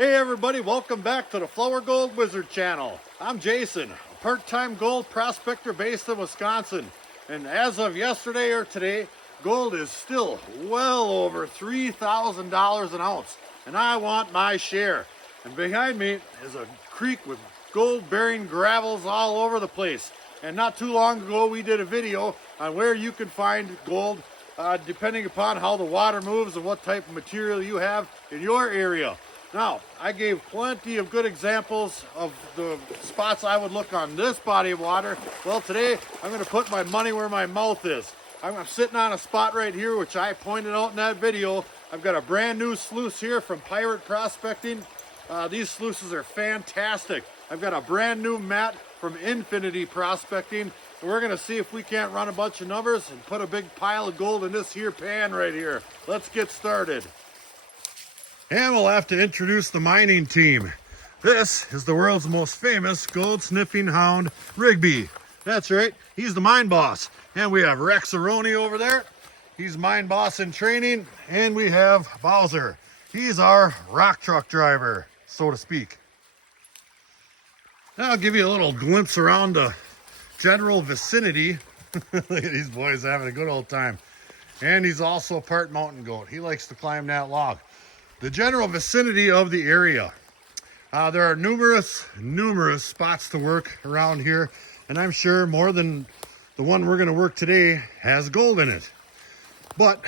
Hey everybody, welcome back to the Flourgoldwizards channel. I'm Jason, a part-time gold prospector based in Wisconsin. And as of yesterday or today, gold is still well over $3,000 an ounce. And I want my share. And behind me is a creek with gold-bearing gravels all over the place. And not too long ago, we did a video on where you can find gold depending upon how the water moves and what type of material you have in your area. Now, I gave plenty of good examples of the spots I would look on this body of water. Well, today I'm going to put my money where my mouth is. I'm sitting on a spot right here, which I pointed out in that video. I've got a brand new sluice here from Pirate Prospecting. These sluices are fantastic. I've got a brand new mat from Infinity Prospecting. And we're going to see if we can't run a bunch of numbers and put a big pile of gold in this here pan right here. Let's get started. And we'll have to introduce the mining team. This is the world's most famous gold sniffing hound, Rigby. That's right, he's the mine boss. And we have Rex Aroni over there. He's mine boss in training. And we have Bowser. He's our rock truck driver, so to speak. Now I'll give you a little glimpse around the general vicinity. Look at these boys having a good old time. And he's also a part mountain goat. He likes to climb that log. The general vicinity of the area. There are numerous spots to work around here, and I'm sure more than the one we're going to work today has gold in it. But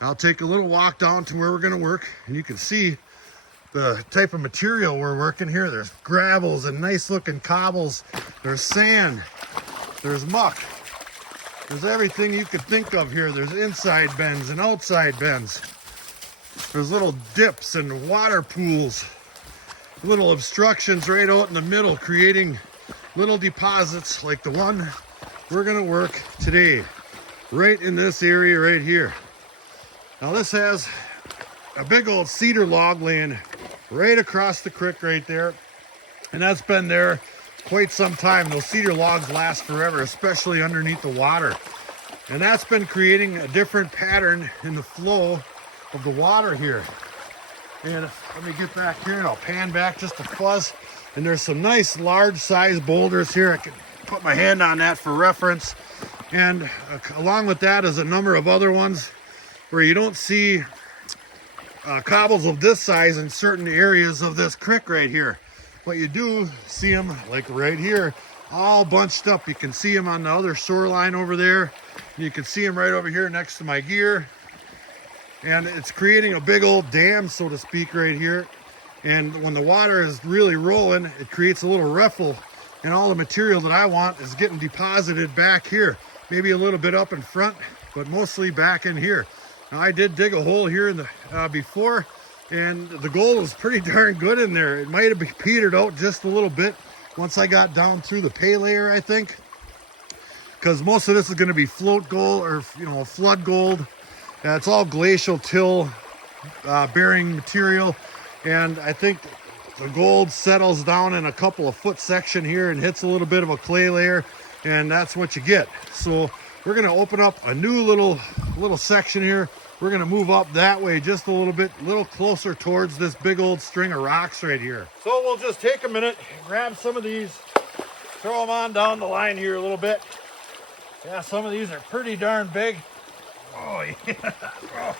I'll take a little walk down to where we're going to work, and you can see the type of material we're working here. There's gravels and nice looking cobbles. There's sand. There's muck. There's everything you could think of here. There's inside bends and outside bends. There's little dips and water pools, little obstructions right out in the middle, creating little deposits like the one we're gonna work today, right in this area right here. Now this has a big old cedar log laying right across the creek right there, and that's been there quite some time. Those cedar logs last forever, especially underneath the water, and that's been creating a different pattern in the flow of the water here. And let me get back here and I'll pan back just a fuzz. And there's some nice large size boulders here. I can put my hand on that for reference. And along with that is a number of other ones where you don't see cobbles of this size in certain areas of this creek right here. But you do see them like right here, all bunched up. You can see them on the other shoreline over there. And you can see them right over here next to my gear. And it's creating a big old dam, so to speak, right here. And when the water is really rolling, it creates a little riffle, and all the material that I want is getting deposited back here. Maybe a little bit up in front, but mostly back in here. Now, I did dig a hole here in the before, and the gold was pretty darn good in there. It might have petered out just a little bit once I got down through the pay layer, I think, because most of this is going to be float gold or flood gold. It's all glacial till bearing material, and I think the gold settles down in a couple of foot section here and hits a little bit of a clay layer, and that's what you get. So we're going to open up a new little section here. We're going to move up that way just a little bit, a little closer towards this big old string of rocks right here. So we'll just take a minute, grab some of these, throw them on down the line here a little bit. Yeah, some of these are pretty darn big. Oh yeah, oh,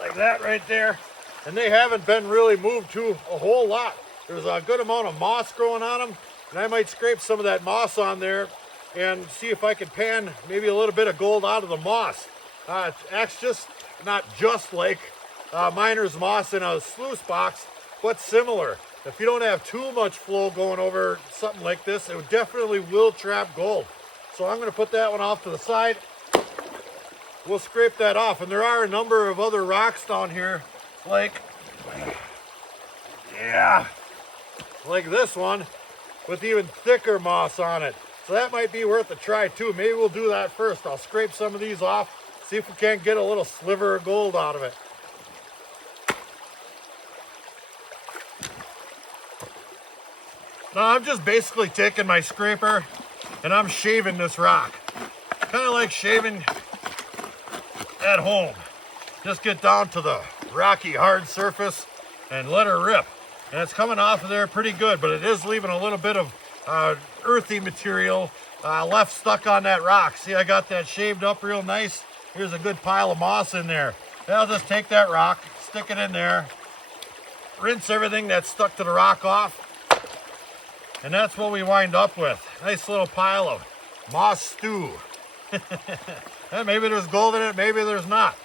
like that right there. And they haven't been really moved to a whole lot. There's a good amount of moss growing on them, and I might scrape some of that moss on there and see if I can pan maybe a little bit of gold out of the moss. It acts just not just like miner's moss in a sluice box, but similar. If you don't have too much flow going over something like this, it definitely will trap gold. So I'm going to put that one off to the side. We'll scrape that off, and there are a number of other rocks down here, like this one with even thicker moss on it. So that might be worth a try too. Maybe we'll do that first. I'll scrape some of these off, see if we can't get a little sliver of gold out of it. Now I'm just basically taking my scraper and I'm shaving this rock. Kind of like shaving at home. Just get down to the rocky hard surface and let her rip. And it's coming off of there pretty good, but it is leaving a little bit of earthy material left stuck on that rock. See, I got that shaved up real nice. Here's a good pile of moss in there. Then I'll just take that rock, stick it in there, rinse everything that's stuck to the rock off, and that's what we wind up with. Nice little pile of moss stew. And maybe there's gold in it, maybe there's not.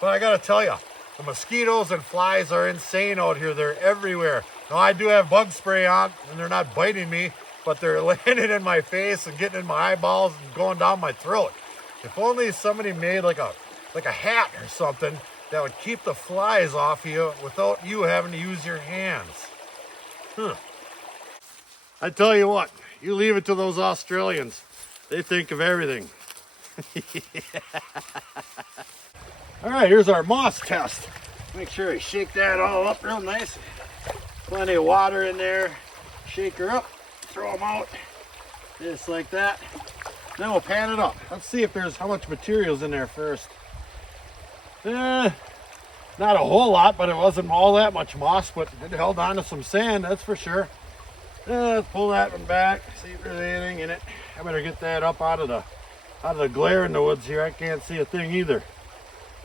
But I gotta tell you, the mosquitoes and flies are insane out here. They're everywhere. Now I do have bug spray on, and they're not biting me, but they're landing in my face and getting in my eyeballs and going down my throat. If only somebody made like a hat or something that would keep the flies off you without you having to use your hands. I tell you what, you leave it to those Australians. They think of everything. All right, here's our moss test. Make sure I shake that all up real nice. Plenty of water in there. Shake her up, throw them out, just like that. Then we'll pan it up. Let's see if there's how much material's in there first. Not a whole lot, but it wasn't all that much moss, but it held on to some sand, that's for sure. Let's pull that one back, see if there's anything in it. I better get that up out of the glare in the woods here. I can't see a thing either.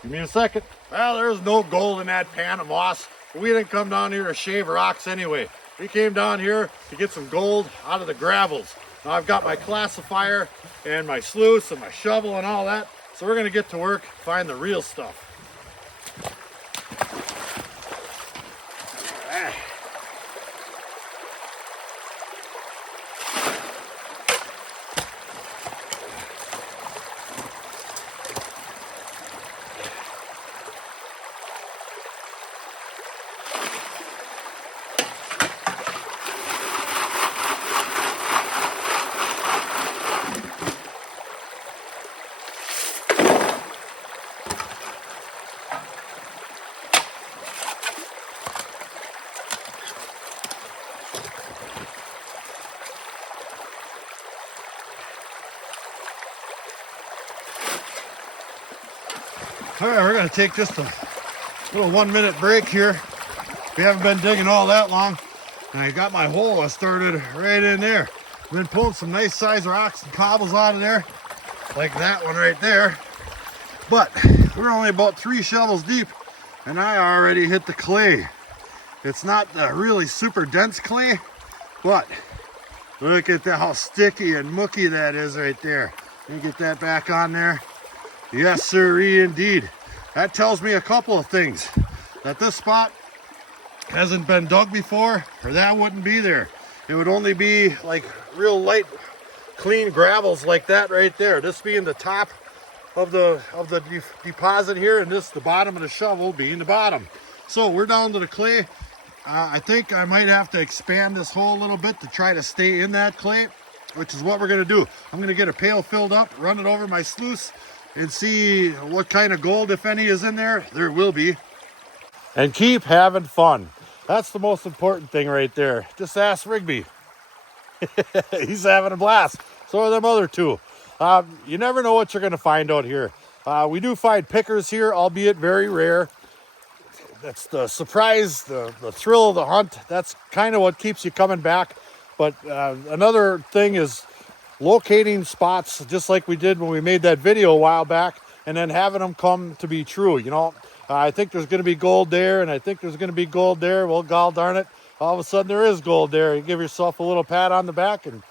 Give me a second. Well, there's no gold in that pan of moss. We didn't come down here to shave rocks anyway. We came down here to get some gold out of the gravels. Now I've got my classifier and my sluice and my shovel and all that. So we're gonna get to work, find the real stuff. All right, we're gonna take just a little 1 minute break here. We haven't been digging all that long. And I got my hole, I started right in there. I've been pulling some nice size rocks and cobbles out of there, like that one right there. But we're only about 3 shovels deep, and I already hit the clay. It's not the really super dense clay, but look at that, how sticky and mucky that is right there. Let me get that back on there. Yes, sirree, indeed. That tells me a couple of things. That this spot hasn't been dug before, or that wouldn't be there. It would only be like real light, clean gravels like that right there. This being the top of the deposit here, and this the bottom of the shovel being the bottom. So we're down to the clay. I think I might have to expand this hole a little bit to try to stay in that clay, which is what we're gonna do. I'm gonna get a pail filled up, run it over my sluice, and see what kind of gold, if any, is in there. There will be. And keep having fun. That's the most important thing right there. Just ask Rigby. He's having a blast. So are them other two. You never know what you're going to find out here. We do find pickers here, albeit very rare. That's the surprise, the thrill of the hunt. That's kind of what keeps you coming back. But another thing is locating spots just like we did when we made that video a while back, and then having them come to be true. You know, I think there's going to be gold there, and I think there's going to be gold there. Well, gall darn it, all of a sudden there is gold there. You give yourself a little pat on the back and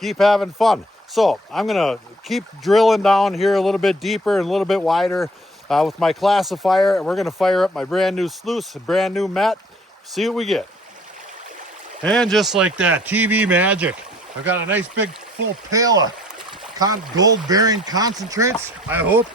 keep having fun. So I'm going to keep drilling down here a little bit deeper and a little bit wider with my classifier, and we're going to fire up my brand new sluice, a brand new mat, see what we get. And just like that, TV magic, I got a nice big full pail of gold bearing concentrates, I hope.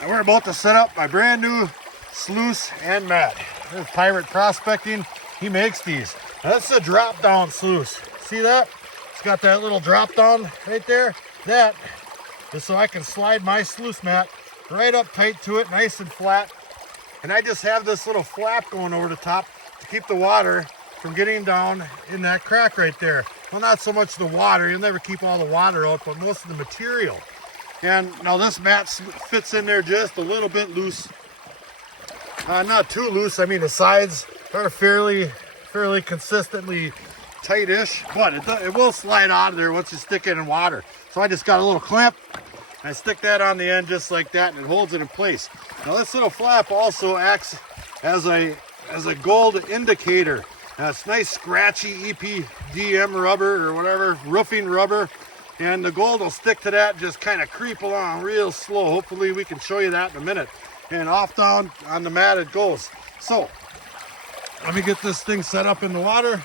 And we're about to set up my brand new sluice and mat. There's Pirate Prospecting. He makes these. Now, that's a drop down sluice. See that? It's got that little drop down right there. That is so I can slide my sluice mat right up tight to it, nice and flat. And I just have this little flap going over the top to keep the water from getting down in that crack right there. Well, not so much the water, you'll never keep all the water out, but most of the material. And now this mat fits in there just a little bit loose. Not too loose, I mean the sides are fairly consistently tight-ish, but it will slide out of there once you stick it in water. So I just got a little clamp, and I stick that on the end just like that, and it holds it in place. Now this little flap also acts as a gold indicator. It's nice scratchy EPDM rubber or whatever, roofing rubber, and the gold will stick to that, just kind of creep along real slow. Hopefully we can show you that in a minute. And off down on the mat it goes. So let me get this thing set up in the water,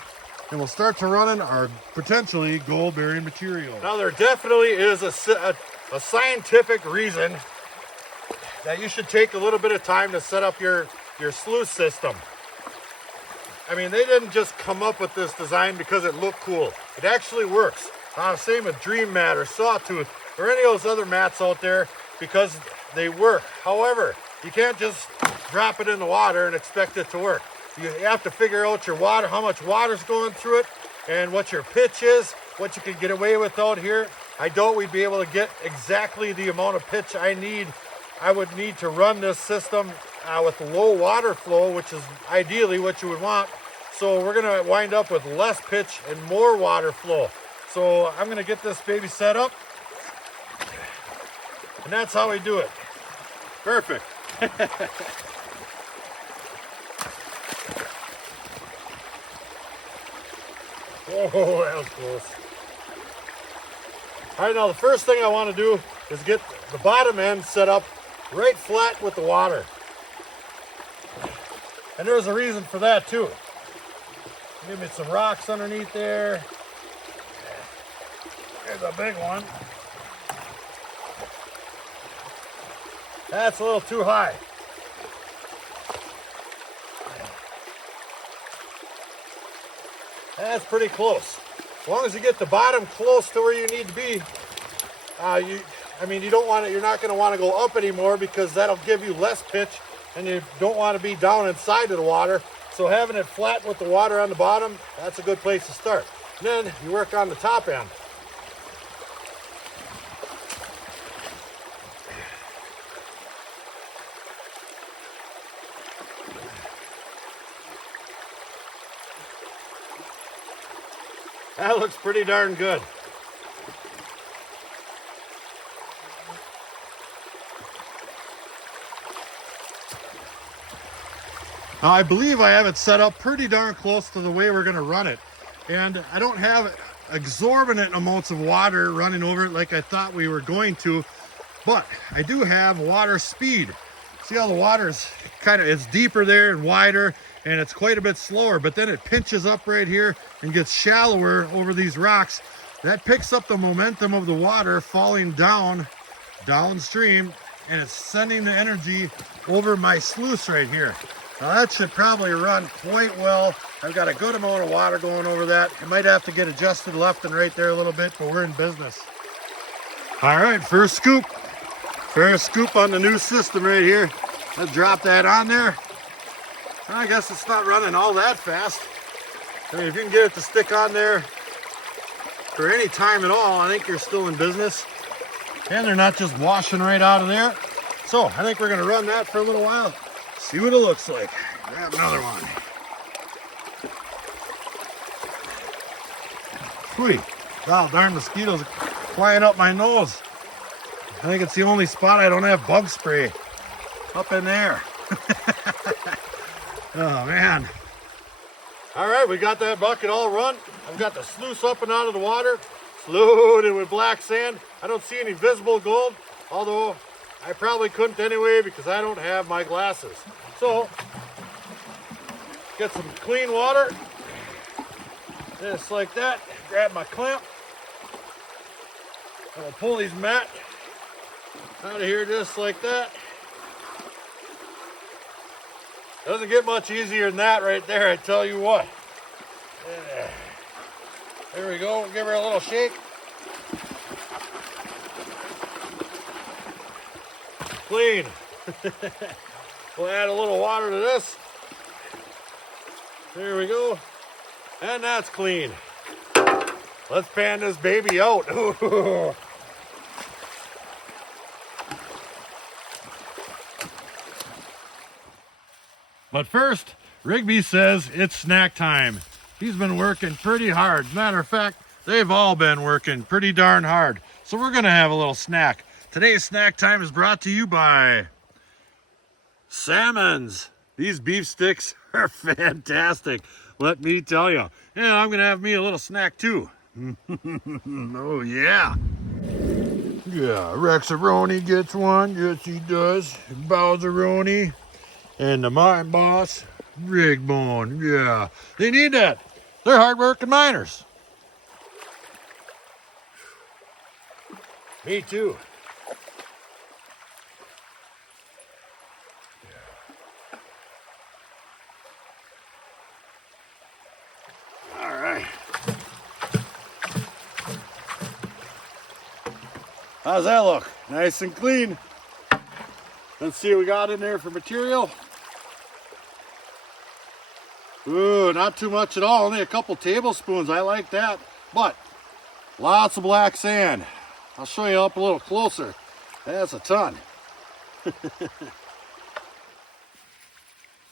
and we'll start to running our potentially gold bearing material. Now there definitely is a scientific reason that you should take a little bit of time to set up your sluice system. I mean, they didn't just come up with this design because it looked cool. It actually works. Same with Dream Mat or Sawtooth or any of those other mats out there, because they work. However, you can't just drop it in the water and expect it to work. You have to figure out your water, how much water's going through it, and what your pitch is, what you can get away with out here. I doubt we'd be able to get exactly the amount of pitch I would need to run this system with low water flow, which is ideally what you would want. So we're gonna wind up with less pitch and more water flow. So I'm gonna get this baby set up, and that's how we do it. Perfect. Oh, that was close. All right, now the first thing I want to do is get the bottom end set up right flat with the water. And there's a reason for that too. Give me some rocks underneath there. There's a big one. That's a little too high. That's pretty close. As long as you get the bottom close to where you need to be, you don't want it. You're not going to want to go up anymore, because that'll give you less pitch, and you don't want to be down inside of the water. So having it flat with the water on the bottom, that's a good place to start. And then you work on the top end. That looks pretty darn good. Now I believe I have it set up pretty darn close to the way we're gonna run it. And I don't have exorbitant amounts of water running over it like I thought we were going to, but I do have water speed. See how the water's it's deeper there and wider, and it's quite a bit slower, but then it pinches up right here and gets shallower over these rocks. That picks up the momentum of the water falling downstream, and it's sending the energy over my sluice right here. Now that should probably run quite well. I've got a good amount of water going over that. I might have to get adjusted left and right there a little bit, but we're in business. All right, first scoop on the new system right here. Let's drop that on there. I guess it's not running all that fast. I mean, if you can get it to stick on there for any time at all, I think you're still in business. And they're not just washing right out of there. So I think we're gonna run that for a little while. See what it looks like. Grab another one. Whee. Oh, darn mosquitoes flying up my nose. I think it's the only spot I don't have bug spray. Up in there. Oh man. All right, we got that bucket all run. I've got the sluice up and out of the water. It's loaded with black sand. I don't see any visible gold, although I probably couldn't anyway because I don't have my glasses. So, get some clean water. Just like that. Grab my clamp. And I'll pull these mat out of here just like that. Doesn't get much easier than that right there, I tell you what. There we go, give her a little shake. Clean. We'll add a little water to this. There we go. And that's clean. Let's pan this baby out. But first, Rigby says it's snack time. He's been working pretty hard. Matter of fact, they've all been working pretty darn hard. So we're gonna have a little snack. Today's snack time is brought to you by Salmons. These beef sticks are fantastic, let me tell you. And I'm gonna have me a little snack too. Oh yeah. Yeah, Rexaroni gets one. Yes, he does. Bowseroni. And the mine boss, Rigbone. Yeah, they need that. They're hard-working miners. Me too. All right. How's that look? Nice and clean. Let's see what we got in there for material. Ooh, not too much at all. Only a couple tablespoons. I like that. But lots of black sand. I'll show you up a little closer. That's a ton.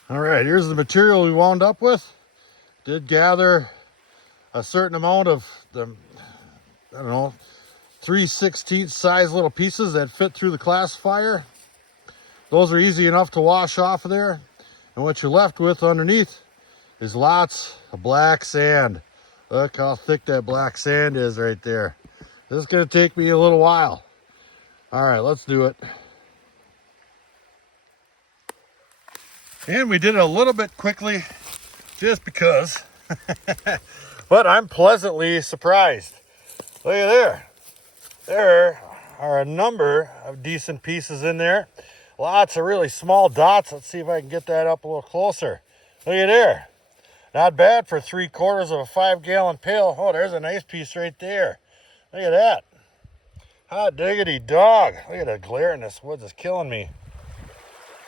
All right, here's the material we wound up with. Did gather a certain amount of the, I don't know, 3/16 size little pieces that fit through the classifier. Those are easy enough to wash off of there. And what you're left with underneath is lots of black sand. Look how thick that black sand is right there. This is gonna take me a little while. All right, let's do it. And we did it a little bit quickly just because, but I'm pleasantly surprised. Look at there. There are a number of decent pieces in there. Lots of really small dots. Let's see if I can get that up a little closer. Look at there. Not bad for 3/4 of a 5-gallon pail. Oh, there's a nice piece right there. Look at that. Hot diggity dog. Look at the glare in this woods. It's killing me.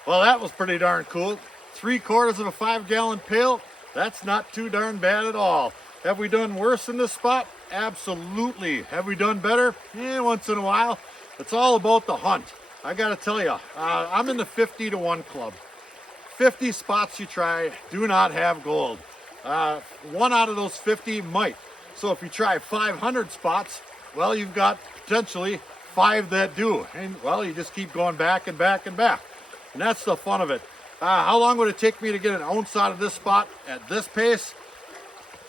Well, that was pretty darn cool. 3/4 of a 5-gallon pail. That's not too darn bad at all. Have we done worse in this spot? Absolutely. Have we done better? Yeah, once in a while. It's all about the hunt. I gotta tell you, I'm in the 50 to 1 club. 50 spots you try do not have gold. One out of those 50 might. So if you try 500 spots, well, you've got potentially 5 that do. And well, you just keep going back and back and back. And that's the fun of it. How long would it take me to get an ounce out of this spot at this pace?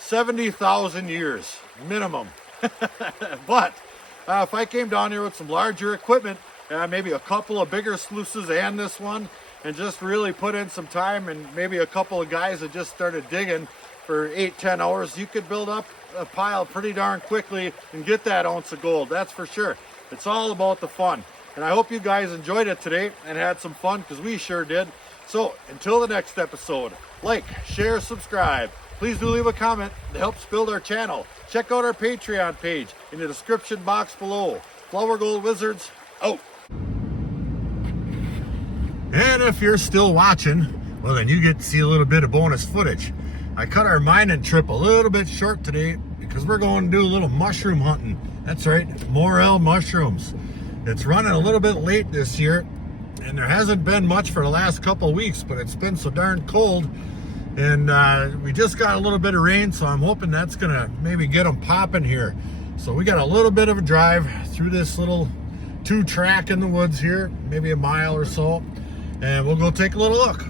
70,000 years minimum. But if I came down here with some larger equipment, maybe a couple of bigger sluices and this one, and just really put in some time, and maybe a couple of guys that just started digging for 8-10 hours, you could build up a pile pretty darn quickly and get that ounce of gold. That's for sure. It's all about the fun. And I hope you guys enjoyed it today and had some fun, because we sure did. So until the next episode, like, share, subscribe. Please do leave a comment. It helps build our channel. Check out our Patreon page in the description box below. Flourgoldwizards out. And if you're still watching, well, then you get to see a little bit of bonus footage. I cut our mining trip a little bit short today because we're going to do a little mushroom hunting. That's right, morel mushrooms. It's running a little bit late this year, and there hasn't been much for the last couple of weeks, but it's been so darn cold. And we just got a little bit of rain, so I'm hoping that's gonna maybe get them popping here. So we got a little bit of a drive through this little 2-track in the woods here, maybe a mile or so, and we'll go take a little look.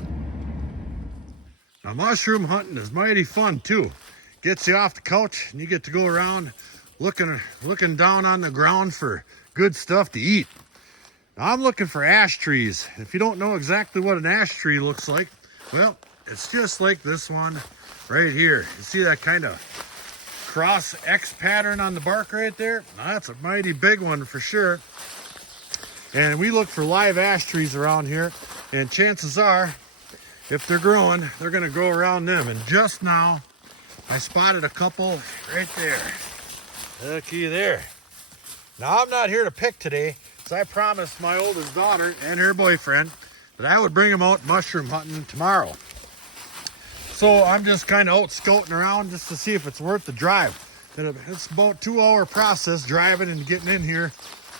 Now, mushroom hunting is mighty fun too. Gets you off the couch and you get to go around looking down on the ground for good stuff to eat. Now, I'm looking for ash trees. If you don't know exactly what an ash tree looks like, well, it's just like this one right here. You see that kind of cross X pattern on the bark right there? Now, that's a mighty big one for sure. And we look for live ash trees around here, and chances are, if they're growing, they're gonna grow around them. And just now, I spotted a couple right there. Looky there. Now, I'm not here to pick today, because I promised my oldest daughter and her boyfriend that I would bring them out mushroom hunting tomorrow. So I'm just kind of out scouting around just to see if it's worth the drive. And it's about a 2-hour process driving and getting in here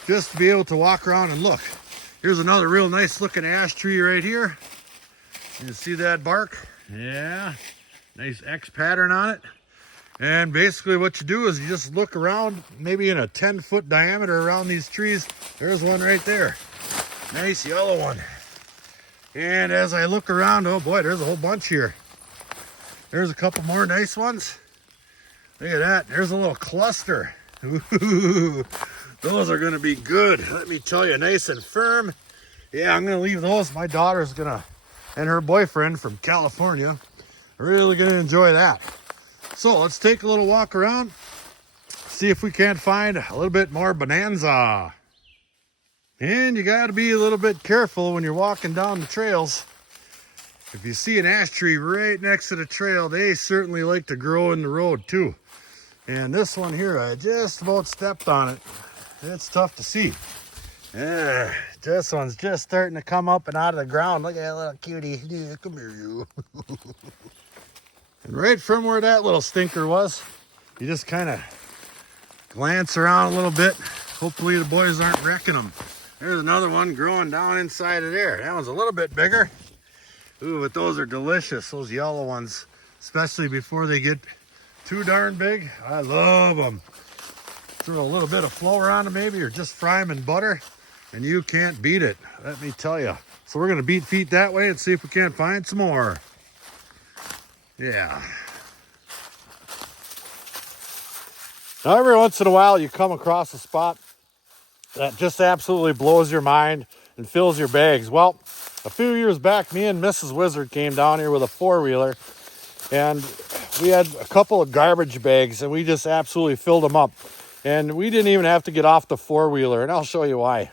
just to be able to walk around and look. Here's another real nice looking ash tree right here. You see that bark? Yeah, nice X pattern on it. And basically what you do is you just look around, maybe in a 10-foot diameter around these trees. There's one right there. Nice yellow one. And as I look around, oh boy, there's a whole bunch here. There's a couple more nice ones. Look at that. There's a little cluster. Ooh, those are going to be good. Let me tell you, nice and firm. Yeah, I'm going to leave those. My daughter's going to, and her boyfriend from California, really going to enjoy that. So let's take a little walk around, see if we can't find a little bit more bonanza. And you got to be a little bit careful when you're walking down the trails. If you see an ash tree right next to the trail, they certainly like to grow in the road too. And this one here, I just about stepped on it. It's tough to see. Yeah, this one's just starting to come up and out of the ground. Look at that little cutie. Yeah, come here, you. And right from where that little stinker was, you just kind of glance around a little bit. Hopefully the boys aren't wrecking them. There's another one growing down inside of there. That one's a little bit bigger. Ooh, but those are delicious, those yellow ones, especially before they get too darn big. I love them. Throw a little bit of flour on them maybe, or just fry them in butter, and you can't beat it, let me tell you. So we're gonna beat feet that way and see if we can't find some more. Yeah. Now every once in a while you come across a spot that just absolutely blows your mind and fills your bags. Well, a few years back, me and Mrs. Wizard came down here with a four-wheeler, and we had a couple of garbage bags, and we just absolutely filled them up. And we didn't even have to get off the four-wheeler, and I'll show you why.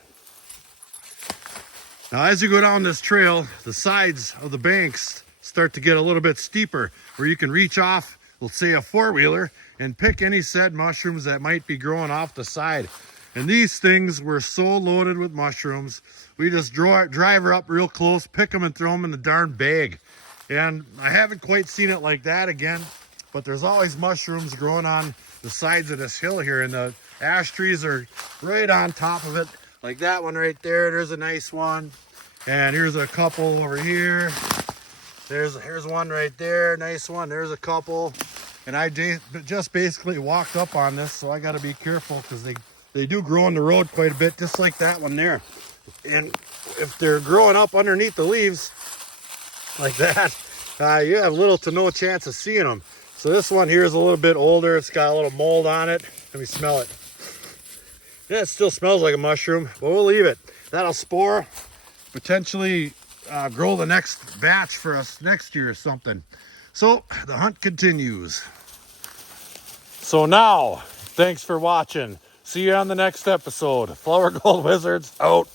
Now, as you go down this trail, the sides of the banks start to get a little bit steeper, where you can reach off, let's say, a four-wheeler, and pick any said mushrooms that might be growing off the side. And these things were so loaded with mushrooms, we just drive her up real close, pick them and throw them in the darn bag. And I haven't quite seen it like that again, but there's always mushrooms growing on the sides of this hill here, and the ash trees are right on top of it. Like that one right there, there's a nice one. And here's a couple over here. Here's one right there, nice one. There's a couple. And I just basically walked up on this, so I got to be careful because they do grow in the road quite a bit, just like that one there. And if they're growing up underneath the leaves like that, you have little to no chance of seeing them. So this one here is a little bit older. It's got a little mold on it. Let me smell it. Yeah, it still smells like a mushroom, but we'll leave it. That'll spore, potentially grow the next batch for us next year or something. So the hunt continues. So now, thanks for watching. See you on the next episode. Flourgoldwizards out.